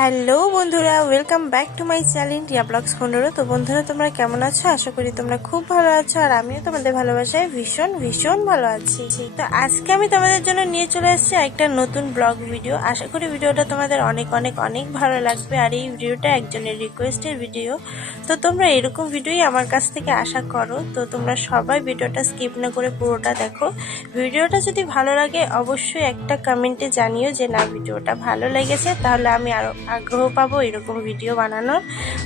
Hello বন্ধুরা, welcome back to my channel Riya vlogs 15। তো বন্ধুরা, তোমরা কেমন আছো? আশা করি তোমরা খুব ভালো আছো, আর আমিও তোমাদের ভালোবাসায় ভীষণ ভীষণ ভালো আছি। তো আজকে আমি তোমাদের জন্য নিয়ে চলে এসেছি একটা নতুন ব্লগ ভিডিও। আশা করি ভিডিওটা তোমাদের অনেক অনেক অনেক ভালো লাগবে। আর এই ভিডিওটা একজনের রিকোয়েস্টের ভিডিও, তো তোমরা এরকম ভিডিওই আমার কাছ থেকে আশা করো। তো তোমরা সবাই ভিডিওটা স্কিপ না করে পুরোটা দেখো। ভিডিওটা যদি ভালো লাগে অবশ্যই একটা কমেন্টে জানিও যে না, ভিডিওটা ভালো লেগেছে, তাহলে আমি আরও আগ্রহ পাবো এরকম ভিডিও বানানোর।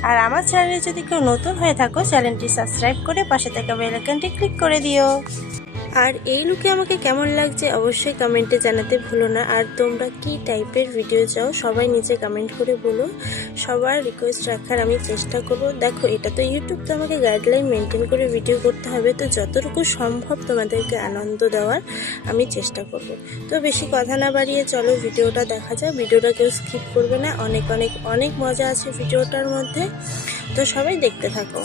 আর আমার চ্যানেলে যদি কেউ নতুন হয়ে থাকো, চ্যানেলটি সাবস্ক্রাইব করে পাশে থাকা বেল আইকনটি ক্লিক করে দিও। আর এই লুকে আমাকে কেমন লাগছে অবশ্যই কমেন্টে জানাতে ভুলো না। আর তোমরা কি টাইপের ভিডিও চাও সবাই নিচে কমেন্ট করে বলো। সবার রিকোয়েস্ট রাখার আমি চেষ্টা করব। দেখো, এটা তো ইউটিউব, তো আমাকে গাইডলাইন মেনটেন করে ভিডিও করতে হবে। তো যতটুকু সম্ভব তোমাদেরকে আনন্দ দেওয়ার আমি চেষ্টা করব। তো বেশি কথা না বাড়িয়ে চলো ভিডিওটা দেখা যায়। ভিডিওটা কেউ স্কিপ করবে না, অনেক অনেক অনেক মজা আছে ভিডিওটার মধ্যে। তো সবাই দেখতে থাকো।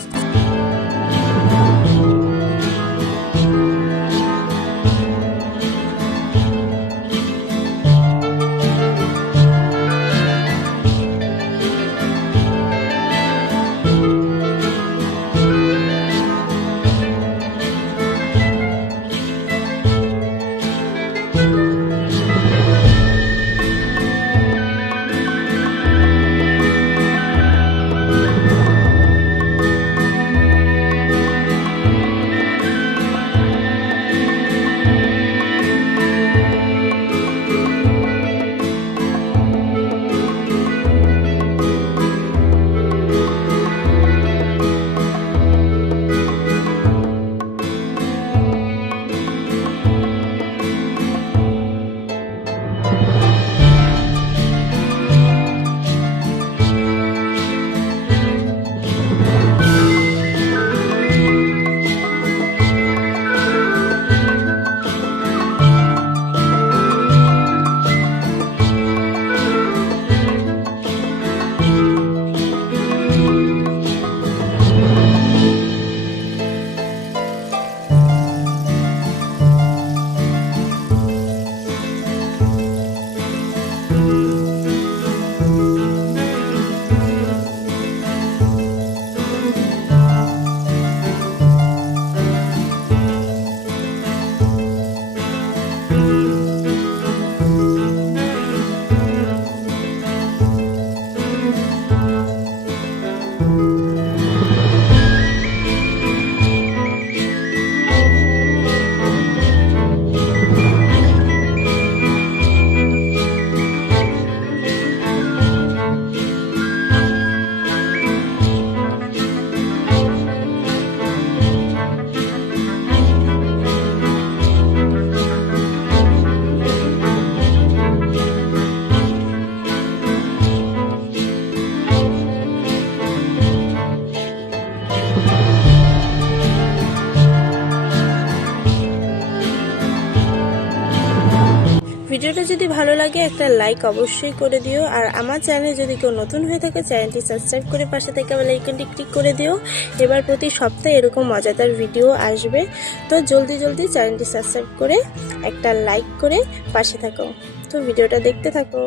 ভিডিওটা যদি ভালো লাগে একটা লাইক অবশ্যই করে দিও। আর আমার চ্যানেলে যদি কেউ নতুন হয়ে থাকে, চ্যানেলটি সাবস্ক্রাইব করে পাশে থাকা বেল আইকনটি ক্লিক করে দিও। এবার প্রতি সপ্তাহে এরকম মজাদার ভিডিও আসবে। তো জলদি জলদি চ্যানেলটি সাবস্ক্রাইব করে একটা লাইক করে পাশে থাকো। তো ভিডিওটা দেখতে থাকো।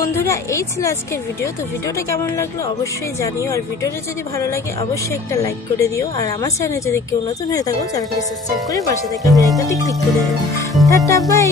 বন্ধুরা, এই ছিল আজকের ভিডিও। তো ভিডিওটা কেমন লাগলো অবশ্যই জানিও। আর ভিডিওটা যদি ভালো লাগে অবশ্যই একটা লাইক করে দিও। আর আমার চ্যানেলে যদি কেউ নতুন হয়ে থাকো, চ্যানেলটি সাবস্ক্রাইব করে পাশে থাকা বেল আইকনটি ক্লিক করে দিও। Tata, by.